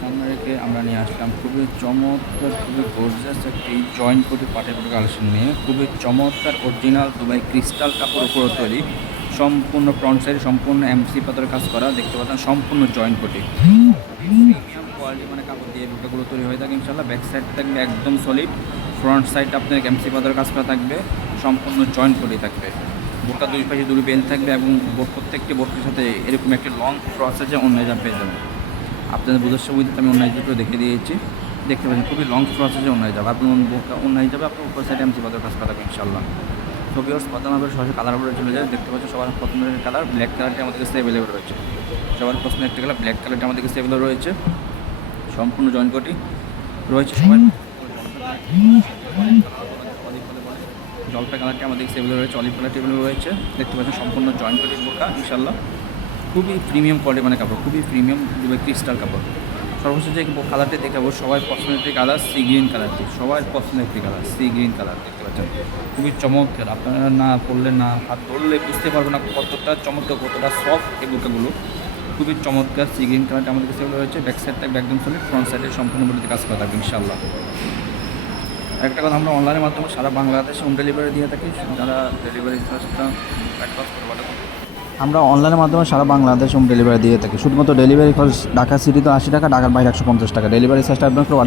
সামনে রেখে আমরা নিয়ে আসলাম খুবই চমৎকার, খুবই গর্জিয়াস একটি জয়েন্ট কোটি পাটের কোটি কালেকশন নিয়ে। খুবই চমৎকার অরিজিনাল দুবাই ক্রিস্টাল কাপড় উপরে তৈরি, সম্পূর্ণ ফ্রন্ট সাইড সম্পূর্ণ এমসি পাথরের কাজ করা। দেখতে পাচ্ছেন সম্পূর্ণ জয়েন্ট কোটি, প্রিমিয়াম কোয়ালিটি মানে কাপড় দিয়ে বুটাগুলো তৈরি হয়ে থাকে ইনশাল্লাহ। ব্যাক সাইড থাকবে একদম সলিড, ফ্রন্ট সাইড আপনার এমসি পাথরের কাজ করা থাকবে, সম্পূর্ণ জয়েন্ট কোটি থাকবে। বোরকা দুই পাশে দুটো বেল থাকবে এবং প্রত্যেকটি বোরকার সাথে এরকম একটি লং প্রসেসে অন্য জাম পেয়ে যাবেন। আপনাদের বোঝার সুবিধাতে আমি অন্য দুটো দেখে দিয়েছি, দেখতে পাচ্ছেন খুবই লং প্রসেসে অন্য যাবে। আপনার বোরকা অন্য যাবে, আপনার উপর সাইডে এমসি পাথরের কাজ করা থাকবে ইনশাল্লাহ। তো ভিউয়ার্স প্রথম হবে সরাসরি কালার উপরে চলে যায়। দেখতে পাচ্ছেন সবার প্রথমের কালার ব্ল্যাক কালারটি আমাদের কাছে অ্যাভেলেবল রয়েছে। সবার প্রথমে একটা কালার ব্ল্যাক কালারটি আমাদের কাছে অ্যাভেলেবল রয়েছে, সম্পূর্ণ জয়েন্ট কোটি রয়েছে। সবাই জলপাই কালারটি আমাদের কাছে অ্যাভেলেবল রয়েছে, অলিভ কালারটি অ্যাভেলেবল রয়েছে। দেখতে পাচ্ছেন সম্পূর্ণ জয়েন্ট কোটি বোরকা ইনশাল্লাহ। খুবই প্রিমিয়াম কোয়ালিটি মানে কাপড়, খুবই প্রিমিয়াম দুবাই ক্রিস্টাল কাপড়। সর্বশেষ যে কালারটি দেখাবো সবাই পছন্দের একটি কালার সি গ্রিন কালারটি, সবার পছন্দের একটি কালার সি গ্রিন কালার। দেখতে পাচ্ছেন খুবই চমৎকার, আপনারা না পরলে না হাত ধরলে বুঝতে পারবেন না কতটা চমৎকার, কতটা সফট এই বোরকাগুলো। খুবই চমৎকার সি গ্রিন কালারটা আমাদের কাছে রয়েছে। ব্যাক সাইড থাকবে একদম সলিড, ফ্রন্ট সাইডে সম্পূর্ণ বডিতে কাজ করা থাকবে ইনশাল্লাহ। একটা কথা, আমরা অনলাইনের মাধ্যমে সারা বাংলাদেশে হোম ডেলিভারি দিয়ে থাকি। যারা ডেলিভারি চার্জটা অ্যাডভান্স করে বলে, আমরা অনলাইনের মাধ্যমে সারা বাংলাদেশ হোম ডেলিভারি দিয়ে থাকি। শুধুমাত্র ডেলিভারি খরচ ঢাকা সিটিতে 80 টাকা, ঢাকার বাইরে 150 টাকা। ডেলিভারি চার্জটা অ্যাডভান্স করে